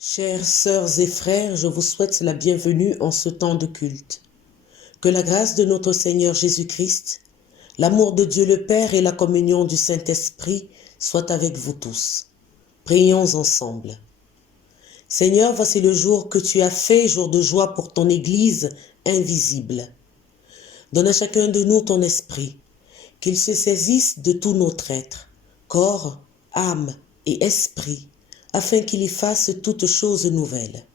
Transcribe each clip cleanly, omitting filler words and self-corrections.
Chères sœurs et frères, je vous souhaite la bienvenue en ce temps de culte. Que la grâce de notre Seigneur Jésus-Christ, l'amour de Dieu le Père et la communion du Saint-Esprit soient avec vous tous. Prions ensemble. Seigneur, voici le jour que tu as fait, jour de joie pour ton Église invisible. Donne à chacun de nous ton esprit, qu'il se saisisse de tout notre être, corps, âme et esprit, afin qu'il y fasse toutes choses nouvelles.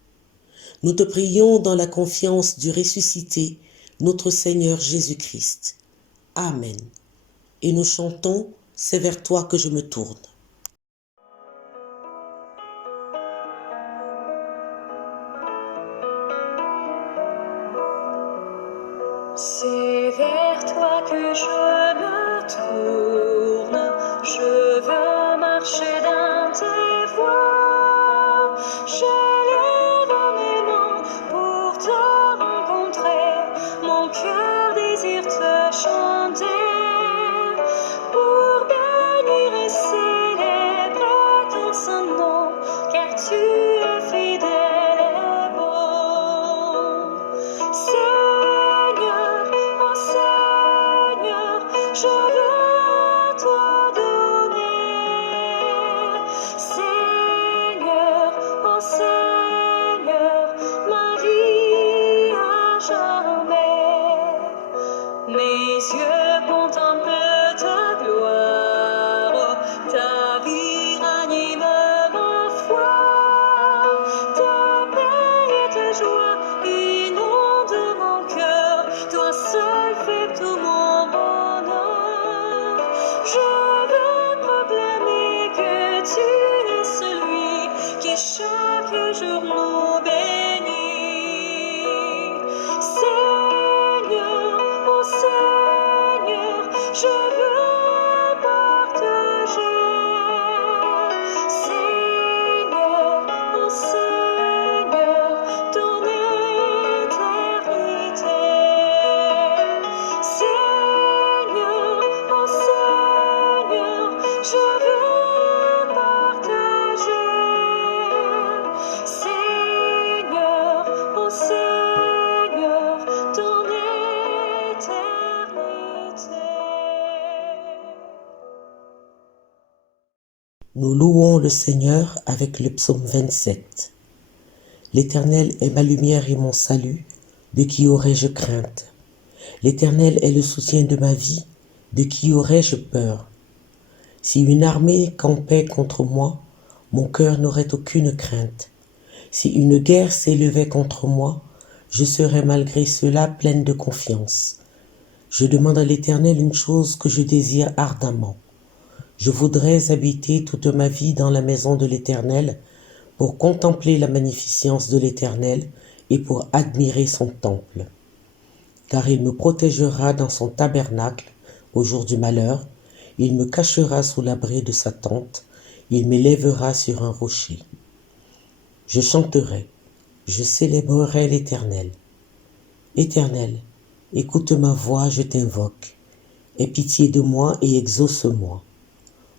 Nous te prions dans la confiance du ressuscité, notre Seigneur Jésus-Christ. Amen. Et nous chantons, c'est vers toi que je me tourne. C'est vers toi que je me tourne, je veux marcher dans tes voies, j'élève mes mains pour te rencontrer, mon cœur désire te chanter, pour bénir et célébrer ton saint nom, car tu es fidèle et bon. Je veux te donner, Seigneur, oh Seigneur, ma vie à jamais. Mes yeux contemplent ta gloire, ta vie ranime ma foi, ta paix et ta joie inondent mon cœur, toi seul fais tout mon bonheur. Je veux proclamer que tu es celui qui chaque jour nous bénit. Seigneur, oh Seigneur, je veux partager. Seigneur, oh Seigneur, ton éternité. Seigneur, oh Seigneur, je veux partager. Seigneur, oh Seigneur, ton éternité. Nous louons le Seigneur avec le psaume 27. L'Éternel est ma lumière et mon salut, de qui aurais-je crainte? L'Éternel est le soutien de ma vie, de qui aurais-je peur? Si une armée campait contre moi, mon cœur n'aurait aucune crainte. Si une guerre s'élevait contre moi, je serais malgré cela pleine de confiance. Je demande à l'Éternel une chose que je désire ardemment. Je voudrais habiter toute ma vie dans la maison de l'Éternel pour contempler la magnificence de l'Éternel et pour admirer son temple. Car il me protégera dans son tabernacle au jour du malheur, il me cachera sous l'abri de sa tente, il m'élèvera sur un rocher. Je chanterai, je célébrerai l'Éternel. Éternel, écoute ma voix, je t'invoque. Aie pitié de moi et exauce-moi.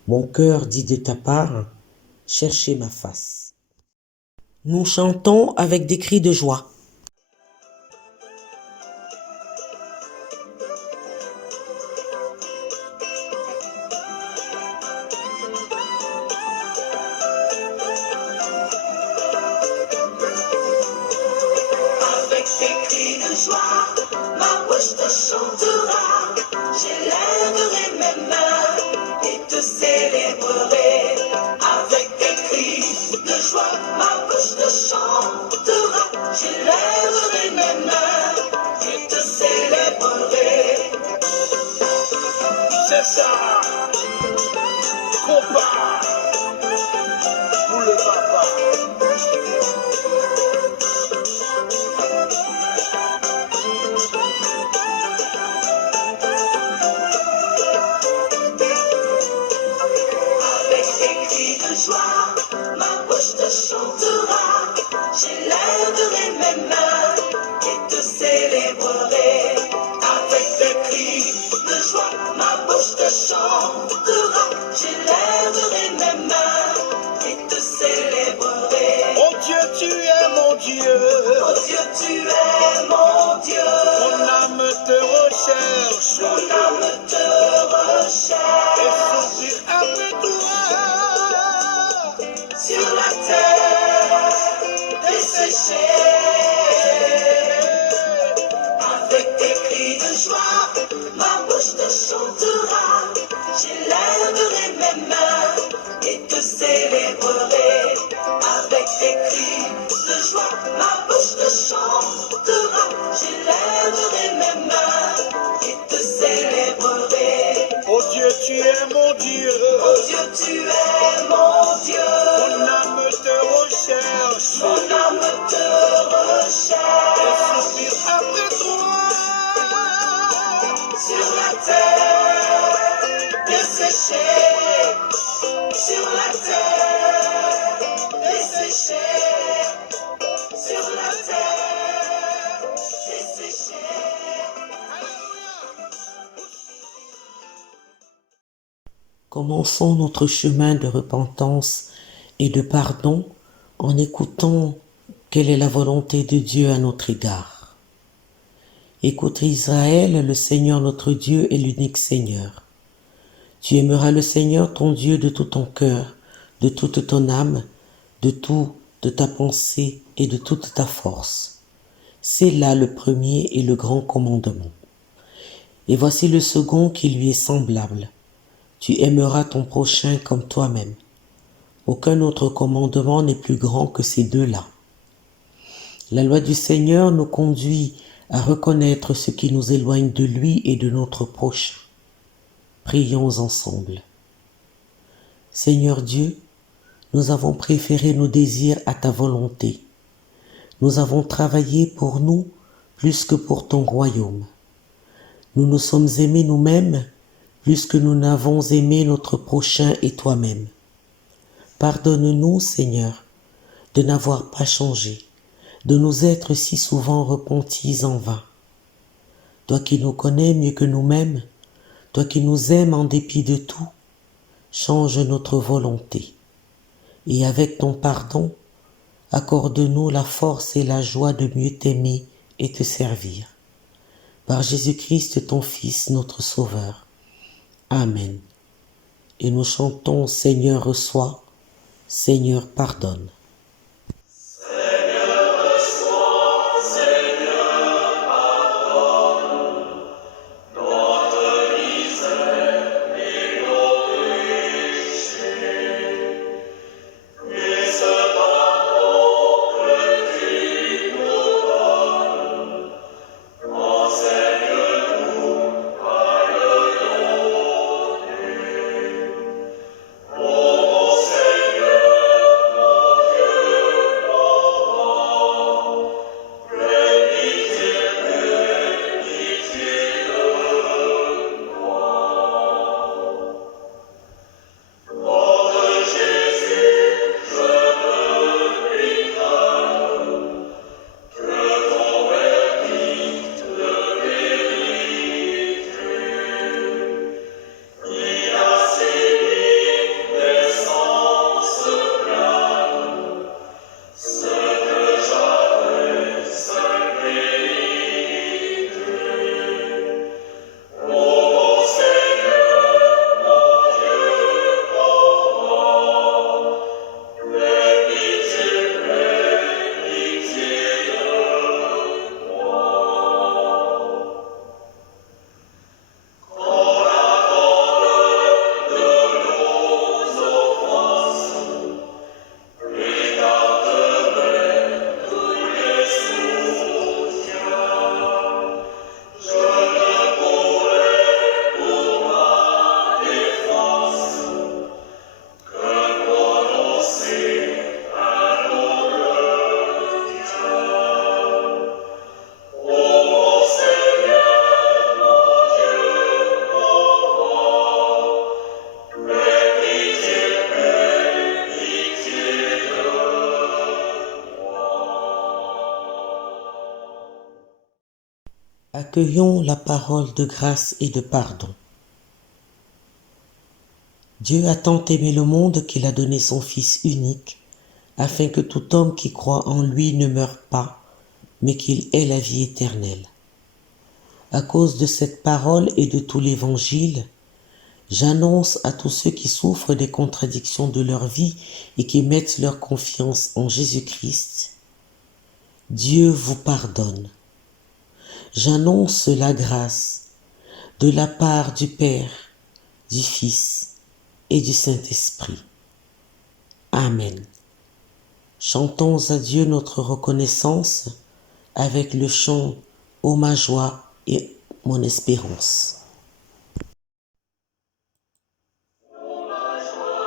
Mon cœur dit de ta part, cherchez ma face. Nous chantons avec des cris de joie. Avec des cris de joie, ma bouche te chantera, j'élèverai mes mains et te célébrerai. Avec des cris de joie, ma bouche te chantera, j'élèverai mes mains et te célébrerai. C'est ça, combat pour le papa. Ma bouche te chantera, j'élèverai mes mains et te célébrerai. Avec des cris de joie, ma bouche te chantera. tu es mon Dieu. Mon âme te recherche. Mon âme te recherche. Et soupire après toi. Sur la terre, desséchée. Sur la terre, desséchée. Sur la terre, desséchée. Commençons notre chemin de repentance et de pardon en écoutant quelle est la volonté de Dieu à notre égard. Écoute Israël, le Seigneur notre Dieu est l'unique Seigneur. Tu aimeras le Seigneur ton Dieu de tout ton cœur, de toute ton âme, de ta pensée et de toute ta force. C'est là le premier et le grand commandement. Et voici le second qui lui est semblable. Tu aimeras ton prochain comme toi-même. Aucun autre commandement n'est plus grand que ces deux-là. La loi du Seigneur nous conduit à reconnaître ce qui nous éloigne de lui et de notre prochain. Prions ensemble. Seigneur Dieu, nous avons préféré nos désirs à ta volonté. Nous avons travaillé pour nous plus que pour ton royaume. Nous nous sommes aimés nous-mêmes plus que nous n'avons aimé notre prochain et toi-même. Pardonne-nous, Seigneur, de n'avoir pas changé, de nous être si souvent repentis en vain. Toi qui nous connais mieux que nous-mêmes, toi qui nous aimes en dépit de tout, change notre volonté. Et avec ton pardon, accorde-nous la force et la joie de mieux t'aimer et te servir. Par Jésus-Christ, ton Fils, notre Sauveur. Amen. Et nous chantons Seigneur reçois, Seigneur pardonne. Accueillons la parole de grâce et de pardon. Dieu a tant aimé le monde qu'il a donné son Fils unique, afin que tout homme qui croit en lui ne meure pas, mais qu'il ait la vie éternelle. À cause de cette parole et de tout l'Évangile, j'annonce à tous ceux qui souffrent des contradictions de leur vie et qui mettent leur confiance en Jésus-Christ, Dieu vous pardonne. J'annonce la grâce de la part du Père, du Fils et du Saint-Esprit. Amen. Chantons à Dieu notre reconnaissance avec le chant « Ô ma joie et mon espérance ». Ô ma joie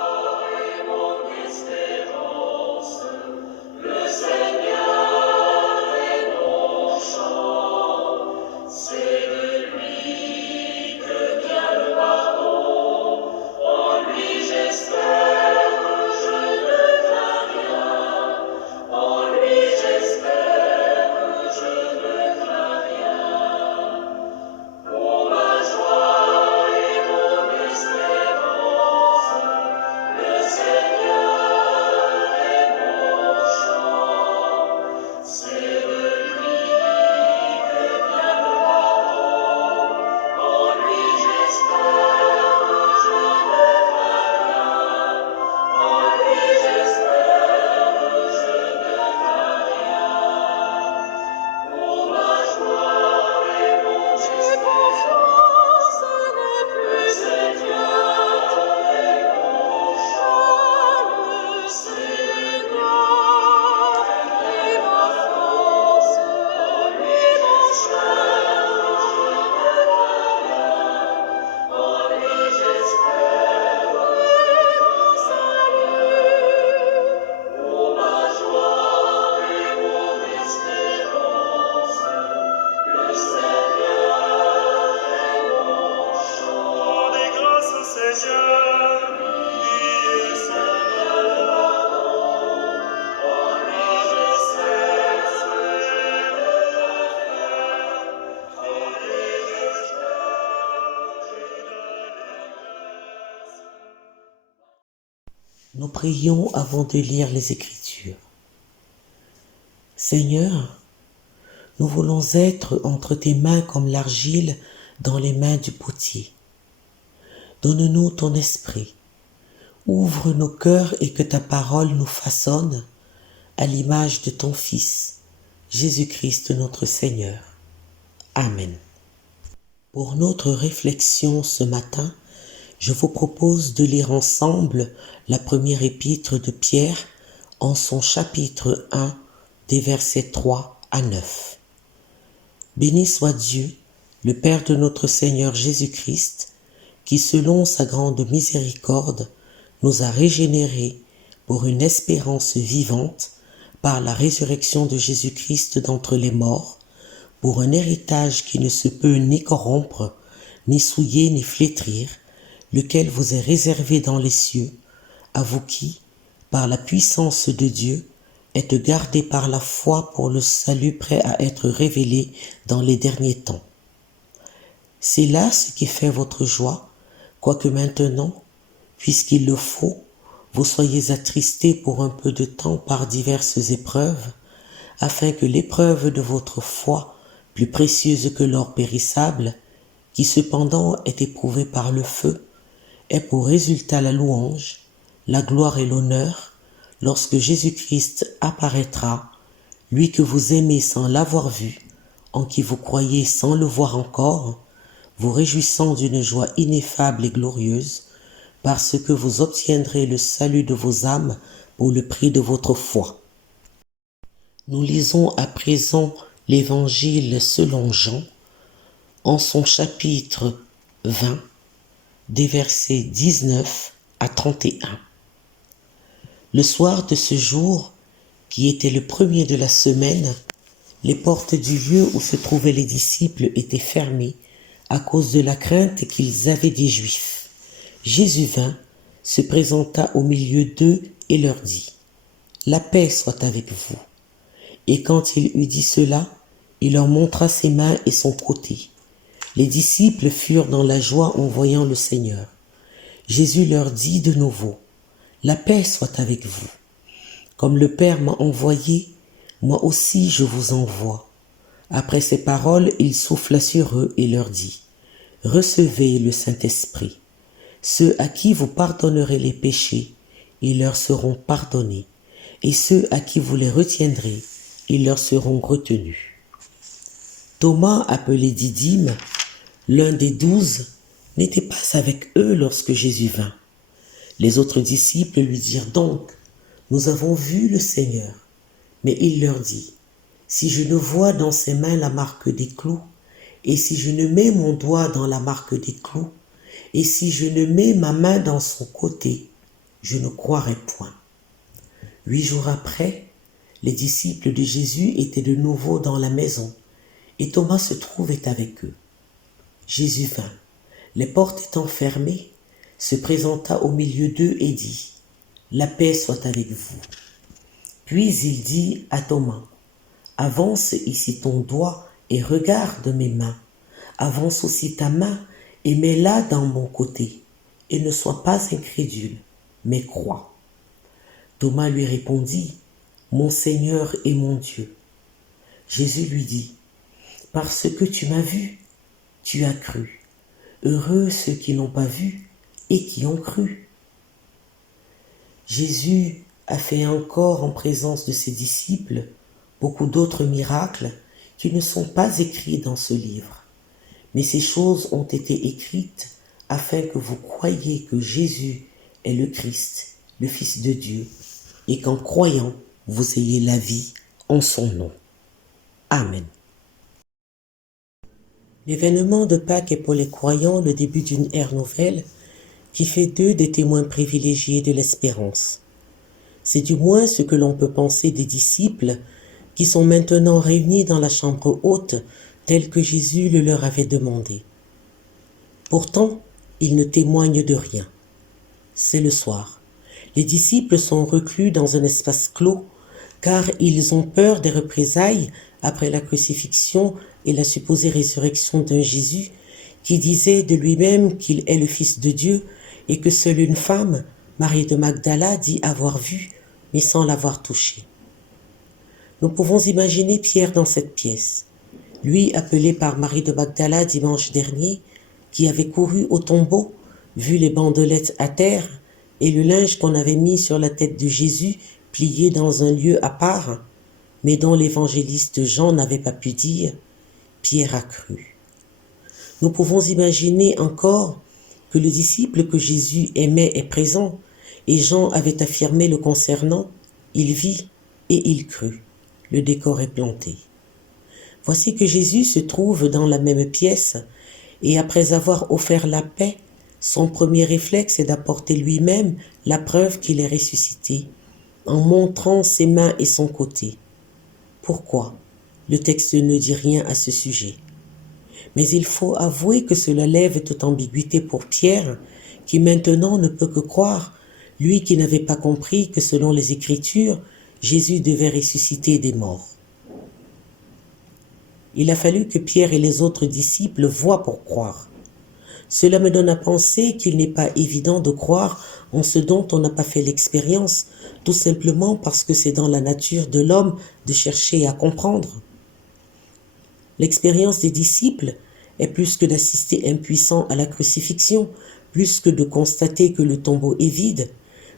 Nous prions avant de lire les Écritures. Seigneur, nous voulons être entre tes mains comme l'argile dans les mains du potier. Donne-nous ton esprit. Ouvre nos cœurs et que ta parole nous façonne à l'image de ton Fils, Jésus-Christ notre Seigneur. Amen. Pour notre réflexion ce matin, je vous propose de lire ensemble la première épître de Pierre en son chapitre 1 des versets 3 à 9. Béni soit Dieu, le Père de notre Seigneur Jésus-Christ, qui selon sa grande miséricorde nous a régénérés pour une espérance vivante par la résurrection de Jésus-Christ d'entre les morts, pour un héritage qui ne se peut ni corrompre, ni souiller, ni flétrir, lequel vous est réservé dans les cieux, à vous qui, par la puissance de Dieu, êtes gardés par la foi pour le salut prêt à être révélé dans les derniers temps. C'est là ce qui fait votre joie, quoique maintenant, puisqu'il le faut, vous soyez attristés pour un peu de temps par diverses épreuves, afin que l'épreuve de votre foi, plus précieuse que l'or périssable, qui cependant est éprouvée par le feu, ait pour résultat la louange, la gloire et l'honneur, lorsque Jésus-Christ apparaîtra, lui que vous aimez sans l'avoir vu, en qui vous croyez sans le voir encore, vous réjouissant d'une joie ineffable et glorieuse, parce que vous obtiendrez le salut de vos âmes pour le prix de votre foi. Nous lisons à présent l'Évangile selon Jean, en son chapitre 20, des versets 19 à 31. Le soir de ce jour, qui était le premier de la semaine, les portes du lieu où se trouvaient les disciples étaient fermées à cause de la crainte qu'ils avaient des Juifs. Jésus vint, se présenta au milieu d'eux et leur dit : « La paix soit avec vous. » Et quand il eut dit cela, il leur montra ses mains et son côté. Les disciples furent dans la joie en voyant le Seigneur. Jésus leur dit de nouveau : « La paix soit avec vous. Comme le Père m'a envoyé, moi aussi je vous envoie. » Après ces paroles, il souffla sur eux et leur dit : « Recevez le Saint-Esprit. Ceux à qui vous pardonnerez les péchés, ils leur seront pardonnés, et ceux à qui vous les retiendrez, ils leur seront retenus. » Thomas, appelé Didyme, l'un des 12, n'était pas avec eux lorsque Jésus vint. Les autres disciples lui dirent donc : « Nous avons vu le Seigneur. » Mais il leur dit : « Si je ne vois dans ses mains la marque des clous, et si je ne mets mon doigt dans la marque des clous, et si je ne mets ma main dans son côté, je ne croirai point. » 8 jours après, les disciples de Jésus étaient de nouveau dans la maison, et Thomas se trouvait avec eux. Jésus vint, les portes étant fermées, se présenta au milieu d'eux et dit : « La paix soit avec vous. » Puis il dit à Thomas : « Avance ici ton doigt et regarde mes mains. Avance aussi ta main et mets-la dans mon côté, et ne sois pas incrédule, mais crois. » Thomas lui répondit : « Mon Seigneur et mon Dieu. » Jésus lui dit : « Parce que tu m'as vu, tu as cru. Heureux ceux qui n'ont pas vu et qui ont cru. » Jésus a fait encore en présence de ses disciples beaucoup d'autres miracles qui ne sont pas écrits dans ce livre. Mais ces choses ont été écrites afin que vous croyiez que Jésus est le Christ, le Fils de Dieu, et qu'en croyant, vous ayez la vie en son nom. Amen. L'événement de Pâques est pour les croyants le début d'une ère nouvelle qui fait d'eux des témoins privilégiés de l'espérance. C'est du moins ce que l'on peut penser des disciples qui sont maintenant réunis dans la chambre haute tel que Jésus le leur avait demandé. Pourtant, ils ne témoignent de rien. C'est le soir. Les disciples sont reclus dans un espace clos car ils ont peur des représailles après la crucifixion et la supposée résurrection d'un Jésus qui disait de lui-même qu'il est le Fils de Dieu et que seule une femme, Marie de Magdala dit avoir vu, mais sans l'avoir touché. Nous pouvons imaginer Pierre dans cette pièce, lui appelé par Marie de Magdala dimanche dernier, qui avait couru au tombeau, vu les bandelettes à terre et le linge qu'on avait mis sur la tête de Jésus plié dans un lieu à part, mais dont l'évangéliste Jean n'avait pas pu dire, Pierre a cru. Nous pouvons imaginer encore que le disciple que Jésus aimait est présent, et Jean avait affirmé le concernant, il vit et il crut. Le décor est planté. Voici que Jésus se trouve dans la même pièce, et après avoir offert la paix, son premier réflexe est d'apporter lui-même la preuve qu'il est ressuscité, en montrant ses mains et son côté. Pourquoi? Le texte ne dit rien à ce sujet. Mais il faut avouer que cela lève toute ambiguïté pour Pierre, qui maintenant ne peut que croire, lui qui n'avait pas compris que selon les Écritures, Jésus devait ressusciter des morts. Il a fallu que Pierre et les autres disciples voient pour croire. Cela me donne à penser qu'il n'est pas évident de croire en ce dont on n'a pas fait l'expérience, tout simplement parce que c'est dans la nature de l'homme de chercher à comprendre. L'expérience des disciples est plus que d'assister impuissants à la crucifixion, plus que de constater que le tombeau est vide,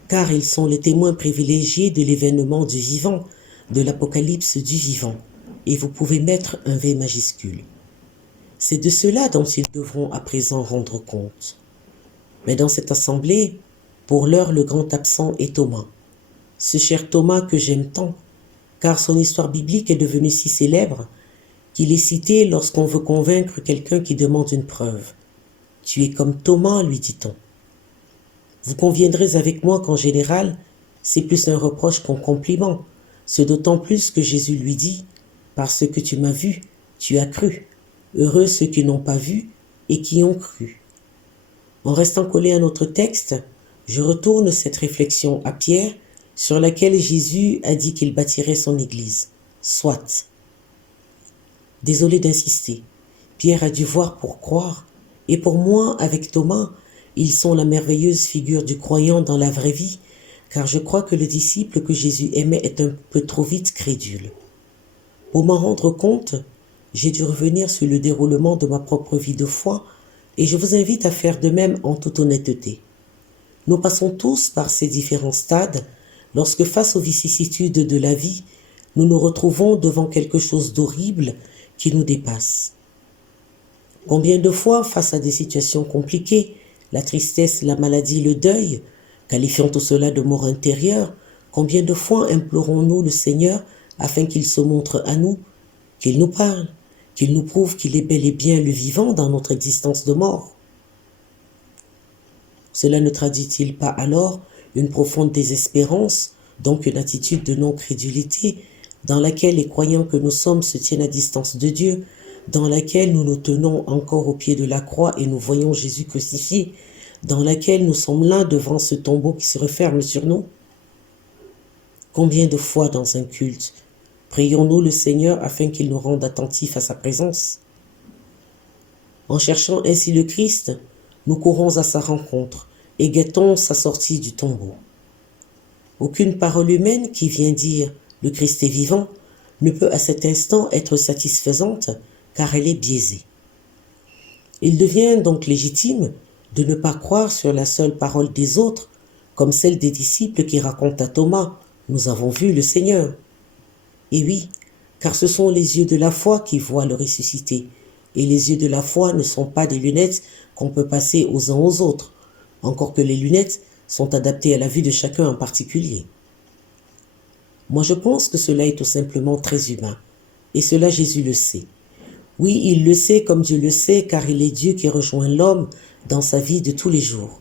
car ils sont les témoins privilégiés de l'événement du vivant, de l'apocalypse du vivant, et vous pouvez mettre un V majuscule. C'est de cela dont ils devront à présent rendre compte. Mais dans cette assemblée, pour l'heure, le grand absent est Thomas. Ce cher Thomas que j'aime tant, car son histoire biblique est devenue si célèbre qu'il est cité lorsqu'on veut convaincre quelqu'un qui demande une preuve. « Tu es comme Thomas », lui dit-on. Vous conviendrez avec moi qu'en général, c'est plus un reproche qu'un compliment, ce d'autant plus que Jésus lui dit « Parce que tu m'as vu, tu as cru. Heureux ceux qui n'ont pas vu et qui ont cru. » En restant collé à notre texte, je retourne cette réflexion à Pierre, sur laquelle Jésus a dit qu'il bâtirait son église. Soit. Désolé d'insister, Pierre a dû voir pour croire, et pour moi, avec Thomas, ils sont la merveilleuse figure du croyant dans la vraie vie, car je crois que le disciple que Jésus aimait est un peu trop vite crédule. Pour m'en rendre compte, j'ai dû revenir sur le déroulement de ma propre vie de foi, et je vous invite à faire de même en toute honnêteté. Nous passons tous par ces différents stades, lorsque face aux vicissitudes de la vie, nous nous retrouvons devant quelque chose d'horrible qui nous dépasse. Combien de fois, face à des situations compliquées, la tristesse, la maladie, le deuil, qualifiant tout cela de mort intérieure, combien de fois implorons-nous le Seigneur afin qu'il se montre à nous, qu'il nous parle, qu'il nous prouve qu'il est bel et bien le vivant dans notre existence de mort. Cela ne traduit-il pas alors une profonde désespérance, donc une attitude de non-crédulité, dans laquelle les croyants que nous sommes se tiennent à distance de Dieu, dans laquelle nous nous tenons encore au pied de la croix et nous voyons Jésus crucifié, dans laquelle nous sommes là devant ce tombeau qui se referme sur nous? Combien de fois dans un culte prions-nous le Seigneur afin qu'il nous rende attentifs à sa présence? En cherchant ainsi le Christ, nous courons à sa rencontre et guettons sa sortie du tombeau. Aucune parole humaine qui vient dire « le Christ est vivant » ne peut à cet instant être satisfaisante car elle est biaisée. Il devient donc légitime de ne pas croire sur la seule parole des autres, comme celle des disciples qui racontent à Thomas « nous avons vu le Seigneur ». Et oui, car ce sont les yeux de la foi qui voient le ressuscité, et les yeux de la foi ne sont pas des lunettes qu'on peut passer aux uns aux autres, encore que les lunettes sont adaptées à la vue de chacun en particulier. Moi je pense que cela est tout simplement très humain, et cela Jésus le sait. Oui, il le sait comme Dieu le sait, car il est Dieu qui rejoint l'homme dans sa vie de tous les jours.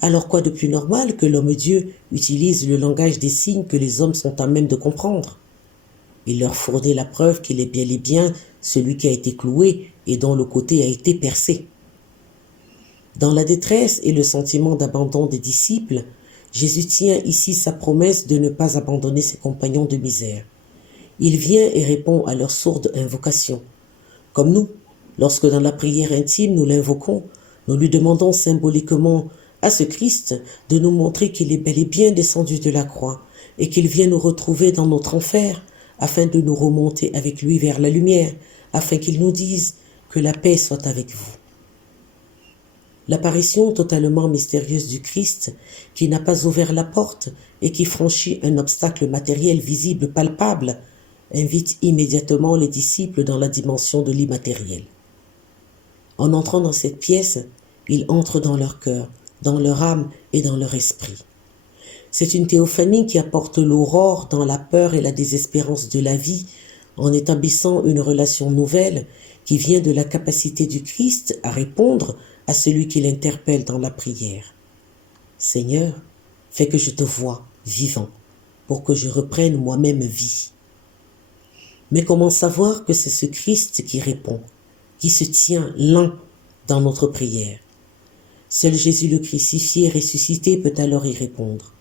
Alors quoi de plus normal que l'homme-Dieu utilise le langage des signes que les hommes sont à même de comprendre? Il leur fournit la preuve qu'il est bel et bien celui qui a été cloué et dont le côté a été percé. Dans la détresse et le sentiment d'abandon des disciples, Jésus tient ici sa promesse de ne pas abandonner ses compagnons de misère. Il vient et répond à leur sourde invocation. Comme nous, lorsque dans la prière intime nous l'invoquons, nous lui demandons symboliquement à ce Christ de nous montrer qu'il est bel et bien descendu de la croix et qu'il vient nous retrouver dans notre enfer afin de nous remonter avec lui vers la lumière, afin qu'il nous dise que la paix soit avec vous. L'apparition totalement mystérieuse du Christ, qui n'a pas ouvert la porte et qui franchit un obstacle matériel visible, palpable, invite immédiatement les disciples dans la dimension de l'immatériel. En entrant dans cette pièce, il entre dans leur cœur, dans leur âme et dans leur esprit. C'est une théophanie qui apporte l'aurore dans la peur et la désespérance de la vie, en établissant une relation nouvelle qui vient de la capacité du Christ à répondre à celui qui l'interpelle dans la prière. Seigneur, fais que je te voie vivant, pour que je reprenne moi-même vie. Mais comment savoir que c'est ce Christ qui répond, qui se tient l'un dans notre prière? Seul Jésus le crucifié et ressuscité peut alors y répondre.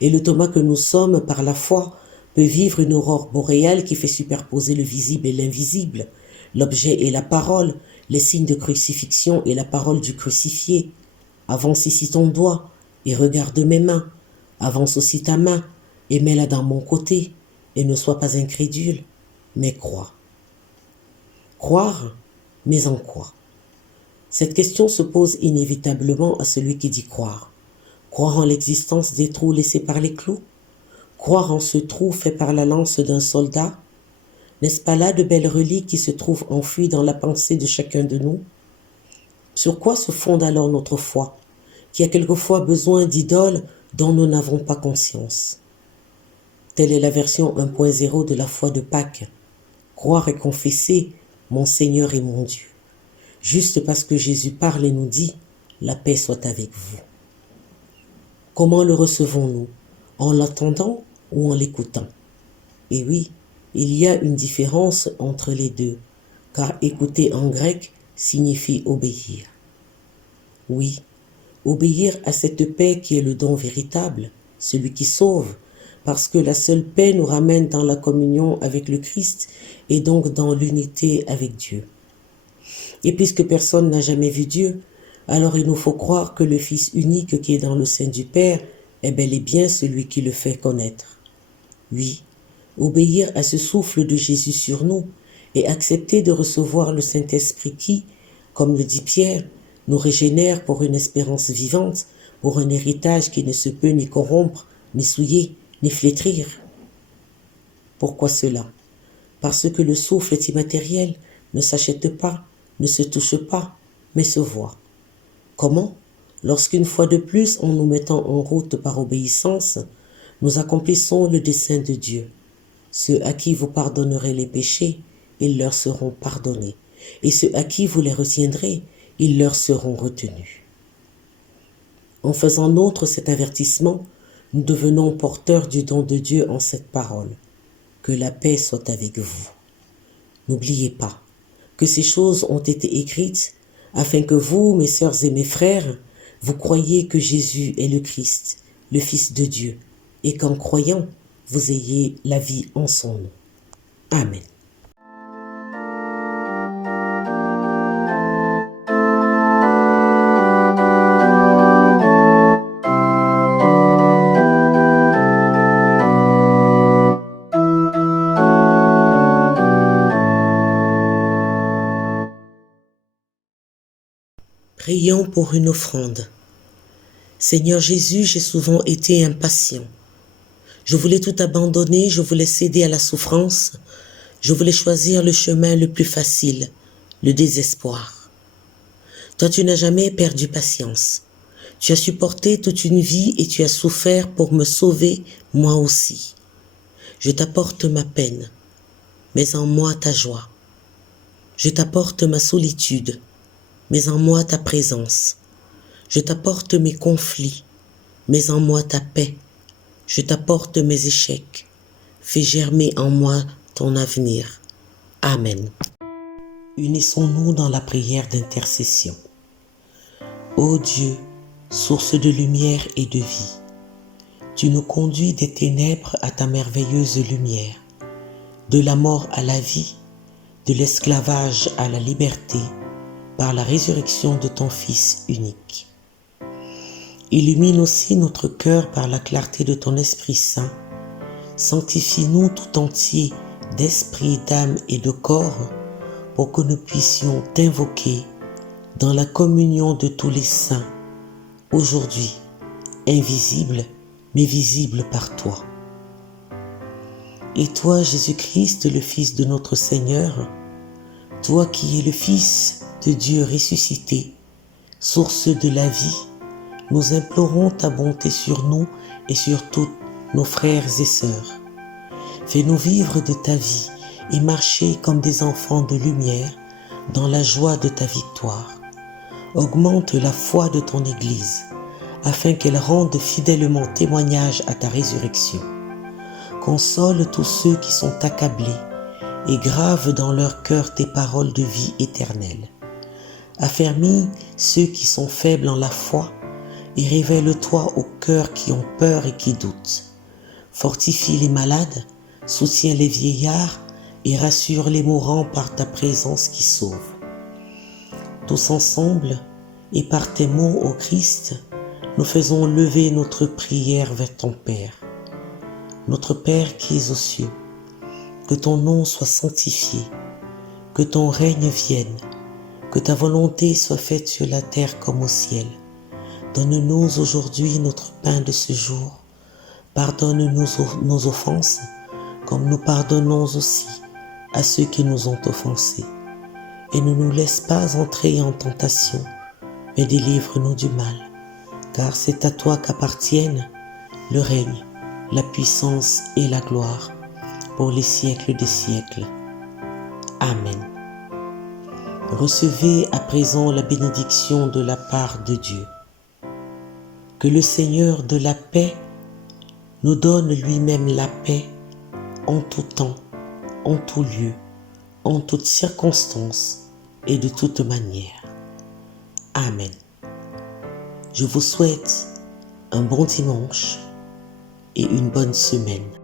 Et le Thomas que nous sommes par la foi peut vivre une aurore boréale qui fait superposer le visible et l'invisible, l'objet et la parole, les signes de crucifixion et la parole du crucifié. Avance ici ton doigt et regarde mes mains. Avance aussi ta main et mets-la dans mon côté et ne sois pas incrédule, mais crois. Croire, mais en quoi? Cette question se pose inévitablement à celui qui dit croire. Croire en l'existence des trous laissés par les clous? Croire en ce trou fait par la lance d'un soldat? N'est-ce pas là de belles reliques qui se trouvent enfouies dans la pensée de chacun de nous? Sur quoi se fonde alors notre foi, qui a quelquefois besoin d'idoles dont nous n'avons pas conscience? Telle est la version 1.0 de la foi de Pâques. Croire et confesser mon Seigneur et mon Dieu. Juste parce que Jésus parle et nous dit « La paix soit avec vous ». Comment le recevons-nous? En l'attendant ou en l'écoutant? Et oui, il y a une différence entre les deux, car écouter en grec signifie obéir. Oui, obéir à cette paix qui est le don véritable, celui qui sauve, parce que la seule paix nous ramène dans la communion avec le Christ et donc dans l'unité avec Dieu. Et puisque personne n'a jamais vu Dieu, alors il nous faut croire que le Fils unique qui est dans le sein du Père est bel et bien celui qui le fait connaître. Oui, obéir à ce souffle de Jésus sur nous et accepter de recevoir le Saint-Esprit qui, comme le dit Pierre, nous régénère pour une espérance vivante, pour un héritage qui ne se peut ni corrompre, ni souiller, ni flétrir. Pourquoi cela? Parce que le souffle est immatériel, ne s'achète pas, ne se touche pas, mais se voit. Comment? Lorsqu'une fois de plus, en nous mettant en route par obéissance, nous accomplissons le dessein de Dieu. Ceux à qui vous pardonnerez les péchés, ils leur seront pardonnés. Et ceux à qui vous les retiendrez, ils leur seront retenus. En faisant nôtre cet avertissement, nous devenons porteurs du don de Dieu en cette parole. Que la paix soit avec vous. N'oubliez pas que ces choses ont été écrites afin que vous, mes sœurs et mes frères, vous croyiez que Jésus est le Christ, le Fils de Dieu, et qu'en croyant, vous ayez la vie en son nom. Amen. Prions pour une offrande. Seigneur Jésus, j'ai souvent été impatient. Je voulais tout abandonner, je voulais céder à la souffrance, je voulais choisir le chemin le plus facile, le désespoir. Toi, tu n'as jamais perdu patience. Tu as supporté toute une vie et tu as souffert pour me sauver, moi aussi. Je t'apporte ma peine, mais en moi ta joie. Je t'apporte ma solitude, mais en moi ta présence. Je t'apporte mes conflits, mais en moi ta paix. Je t'apporte mes échecs. Fais germer en moi ton avenir. Amen. Unissons-nous dans la prière d'intercession. Ô Dieu, source de lumière et de vie, tu nous conduis des ténèbres à ta merveilleuse lumière, de la mort à la vie, de l'esclavage à la liberté, par la résurrection de ton Fils unique. Illumine aussi notre cœur par la clarté de ton Esprit Saint. Sanctifie-nous tout entier d'esprit, d'âme et de corps pour que nous puissions t'invoquer dans la communion de tous les saints, aujourd'hui invisible mais visible par toi. Et toi, Jésus-Christ, le Fils de notre Seigneur, toi qui es le Fils de Dieu ressuscité, source de la vie, nous implorons ta bonté sur nous et sur tous nos frères et sœurs. Fais-nous vivre de ta vie et marcher comme des enfants de lumière dans la joie de ta victoire. Augmente la foi de ton Église, afin qu'elle rende fidèlement témoignage à ta résurrection. Console tous ceux qui sont accablés et grave dans leur cœur tes paroles de vie éternelle. Affermis ceux qui sont faibles en la foi et révèle-toi aux cœurs qui ont peur et qui doutent. Fortifie les malades, soutiens les vieillards et rassure les mourants par ta présence qui sauve. Tous ensemble et par tes mots, ô Christ, nous faisons lever notre prière vers ton Père. Notre Père qui es aux cieux, que ton nom soit sanctifié, que ton règne vienne, que ta volonté soit faite sur la terre comme au ciel. Donne-nous aujourd'hui notre pain de ce jour. Pardonne-nous nos offenses, comme nous pardonnons aussi à ceux qui nous ont offensés. Et ne nous laisse pas entrer en tentation, mais délivre-nous du mal. Car c'est à toi qu'appartiennent le règne, la puissance et la gloire, pour les siècles des siècles. Amen. Recevez à présent la bénédiction de la part de Dieu. Que le Seigneur de la paix nous donne lui-même la paix en tout temps, en tout lieu, en toutes circonstances et de toute manière. Amen. Je vous souhaite un bon dimanche et une bonne semaine.